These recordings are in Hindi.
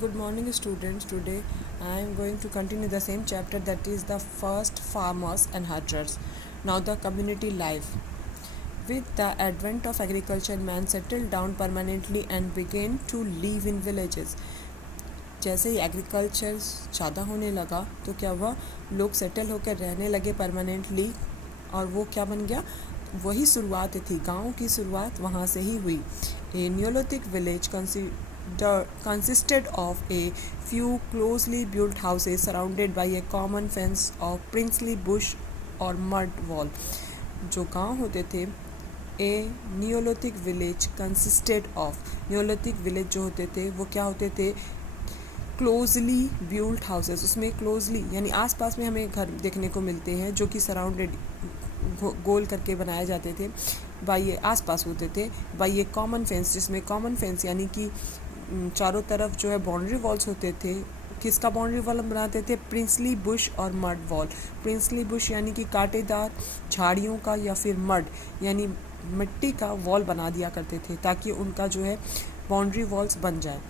Good morning, students. Today I am going to continue the same chapter, that is the first farmers and hunters. Now, the community life. With the advent of agriculture, man settled down permanently and began to live in villages. जैसे ही एग्रीकल्चर ज़्यादा होने लगा तो क्या हुआ, लोग सेटल होकर रहने लगे परमानेंटली, और वो क्या बन गया, वही शुरुआत थी, गांव की शुरुआत वहाँ से ही हुई. A neolithic village consisted of a few closely built houses surrounded by a common fence of princely bush or mud wall. जो गांव होते थे, a neolithic village consisted of, neolithic village जो होते थे वो क्या होते थे, क्लोजली बिल्ट हाउसेस. उसमें क्लोजली यानी आसपास में हमें घर देखने को मिलते हैं जो कि सराउंडेड गोल करके बनाए जाते थे, बाई ये आसपास होते थे, बाई ये कॉमन फेंस, जिसमें कॉमन फेंस यानी कि चारों तरफ जो है बाउंड्री वॉल्स होते थे. किसका बाउंड्री वॉल हम बनाते थे, प्रिंसली बुश और मड वॉल. प्रिंसली बुश यानी कि कांटेदार झाड़ियों का, या फिर मड यानी मिट्टी का वॉल बना दिया करते थे ताकि उनका जो है बाउंड्री वॉल्स बन जाए.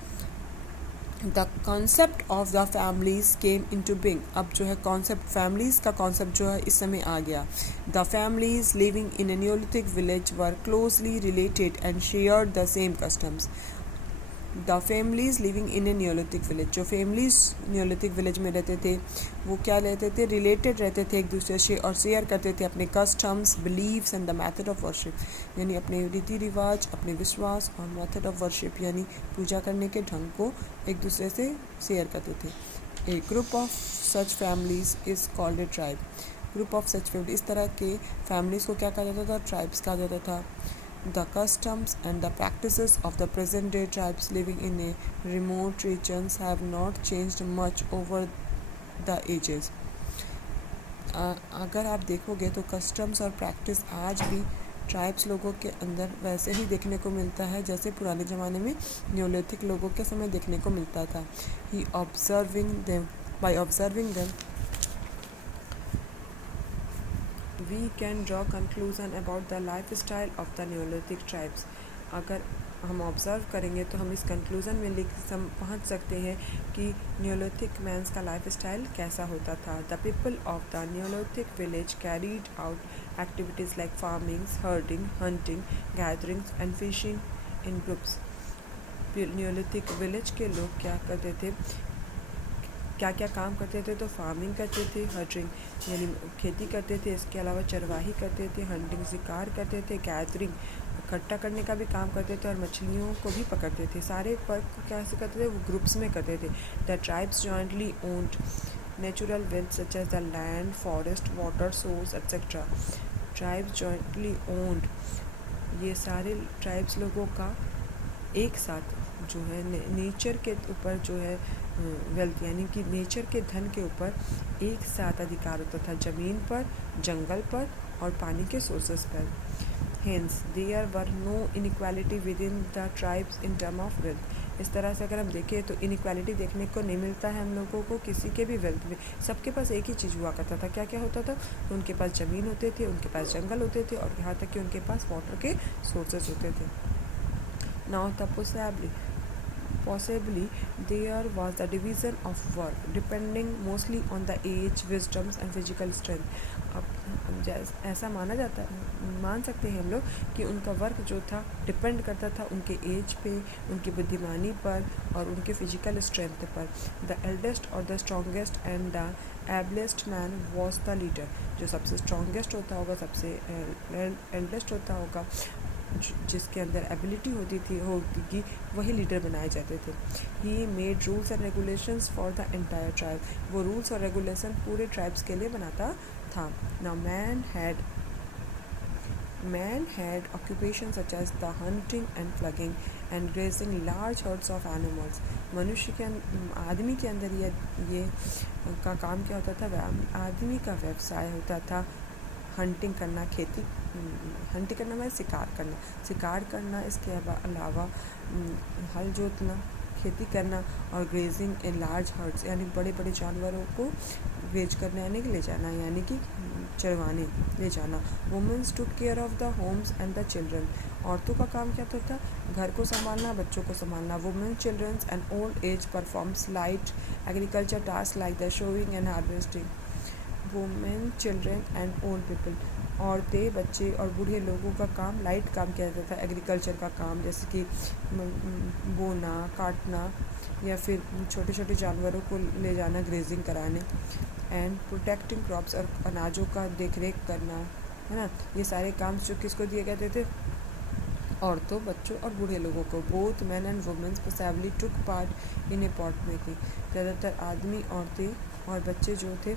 The concept of the families came into being. अब जो है कॉन्सेप्ट, फैमिलीज का कॉन्सेप्ट जो है इस समय आ गया. The families living in A neolithic village were closely related and shared the same customs. The families living in A neolithic village, जो फैमिलीज न्योलिथिक विलेज में रहते थे वो क्या रहते थे, रिलेटेड रहते थे एक दूसरे से, और शेयर करते थे अपने customs, beliefs and the method of worship, यानी अपने रीति रिवाज, अपने विश्वास, और मेथड ऑफ वर्शिप यानी पूजा करने के ढंग को एक दूसरे से शेयर करते थे. A group of such families is called a tribe. Group of such family, इस तरह के फैमिलीज़ को क्या कहा जाता था, ट्राइब्स कहा जाता था. The customs and the practices of the present-day tribes living in a remote regions have not changed much over the ages. अगर आप देखोगे तो कस्टम्स और प्रैक्टिस आज भी ट्राइब्स लोगों के अंदर वैसे ही देखने को मिलता है जैसे पुराने ज़माने में न्योलिथिक लोगों के समय देखने को मिलता था. He observing them, by observing them we can draw conclusion about the lifestyle of the Neolithic tribes. अगर हम ऑब्ज़र्व करेंगे तो हम इस कंक्लूज़न में पहुँच सकते हैं कि न्योलिथिक मैंस का लाइफ स्टाइल कैसा होता था. The people of the Neolithic village carried out activities like farming, herding, hunting, gatherings and fishing in groups. Neolithic village के लोग क्या करते थे, क्या क्या काम करते थे, तो फार्मिंग करते थे, हर्डिंग यानी खेती करते थे, इसके अलावा चरवाही करते थे, हंटिंग शिकार करते थे, गैदरिंग इकट्ठा करने का भी काम करते थे, और मछलियों को भी पकड़ते थे. सारे वर्क कैसे करते थे, वो ग्रुप्स में करते थे. The tribes jointly owned natural wealth such as the land, forest, water source etcetera. Tribes jointly owned, ये सारे ट्राइब्स लोगों का एक साथ जो है नेचर के ऊपर जो है वेल्थ यानी कि नेचर के धन के ऊपर एक साथ अधिकार होता था, ज़मीन पर, जंगल पर और पानी के सोर्सेस पर. Hence there were no inequality within the tribes in term of wealth. इस तरह से अगर हम देखें तो इनइक्वालिटी देखने को नहीं मिलता है हम लोगों को किसी के भी वेल्थ में. सबके पास एक ही चीज़ हुआ करता था. क्या क्या होता था, उनके पास ज़मीन होते थे, उनके पास जंगल होते थे, और यहाँ तक कि उनके पास वाटर के सोर्सेज होते थे. Now the possibly there was the division of work depending mostly on the age, wisdoms and physical strength. अब ऐसा मान सकते हैं हम लोग कि उनका वर्क जो था डिपेंड करता था उनके एज पे, उनकी बुद्धिमानी पर और उनके फिजिकल स्ट्रेंथ पर. द एल्डेस्ट और the strongest and the ablest man was the leader. जो सबसे स्ट्रॉन्गेस्ट होता होगा, सबसे एल्डेस्ट होता होगा, जिसके अंदर एबिलिटी होती वही लीडर बनाए जाते थे. He made rules and regulations for the entire tribe. वो रूल्स और रेगुलेशन पूरे ट्राइब्स के लिए बनाता था. Now man had occupation such as the hunting and ploughing and grazing large herds of animals. मनुष्य के आदमी के अंदर ये का काम क्या होता था, आदमी का व्यवसाय होता था हंटिंग करना, हंटिंग करना मतलब शिकार करना, इसके अलावा हल जोतना, खेती करना, और ग्रेजिंग इन लार्ज हर्ड्स यानी बड़े बड़े जानवरों को ग्रेज करने यानी कि ले जाना, यानी कि चरवाने ले जाना। Womens took care of the homes and the children, औरतों का काम क्या होता था? घर को संभालना, बच्चों को संभालना। Women, children's and old age performs light agriculture task like the showing and harvesting. Women, children and old people, औरतें, बच्चे और बूढ़े लोगों का काम लाइट काम किया जाता था। एग्रीकल्चर का काम जैसे कि बोना, काटना या फिर छोटे छोटे जानवरों को ले जाना ग्रेजिंग कराने। एंड प्रोटेक्टिंग क्रॉप्स, और अनाजों का देख रेख करना, है ना। ये सारे काम जो किसको दिए गए थे? औरतों, बच्चों और बूढ़े लोगों को। Both man and womens possibly took part in a pot making, ज़्यादातर आदमी, औरतें और बच्चे जो थे,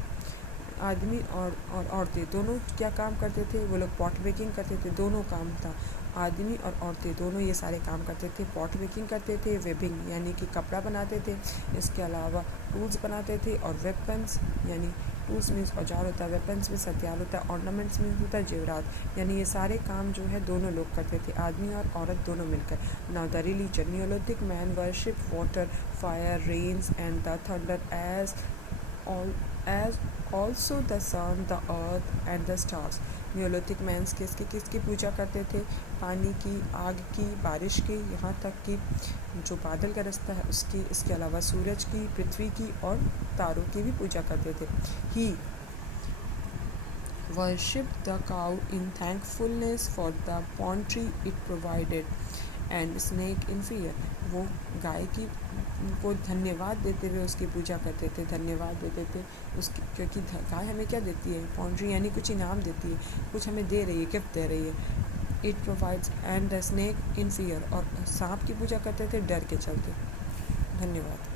आदमी और औरतें दोनों क्या काम करते थे? वो लोग पॉट मेकिंग करते थे। दोनों काम था, आदमी और औरतें दोनों ये सारे काम करते थे। पॉट मेकिंग करते थे, वेबिंग यानी कि कपड़ा बनाते थे, इसके अलावा टूल्स बनाते थे, और वेपन्स यानी टूल्स मीन्स औजार होता है, वेपन्स मीन्स हथियार होता है, ऑर्नामेंट्स मीन्स होता है जेवरात। यानी ये सारे काम जो है दोनों लोग करते थे, आदमी और औरत दोनों मिलकर। Now the religion, Neolithic man worship water, fire, rains and the thunder as also the sun, the earth and the stars. Neolithic mans किसकी पूजा करते थे? पानी की, आग की, बारिश की, यहाँ तक कि जो बादल गरजता है उसकी, इसके अलावा सूरज की, पृथ्वी की और तारों की भी पूजा करते थे। ही worshipped the cow in thankfulness for the bounty it provided and snake in fear. वो गाय की को धन्यवाद देते हुए उसकी पूजा करते थे, धन्यवाद देते थे उसकी, क्योंकि गाय हमें क्या देती है? बाउंड्री यानी कुछ इनाम देती है, कुछ हमें दे रही है, गिफ्ट दे रही है। It provides and the snake in fear, और सांप की पूजा करते थे डर के चलते। धन्यवाद।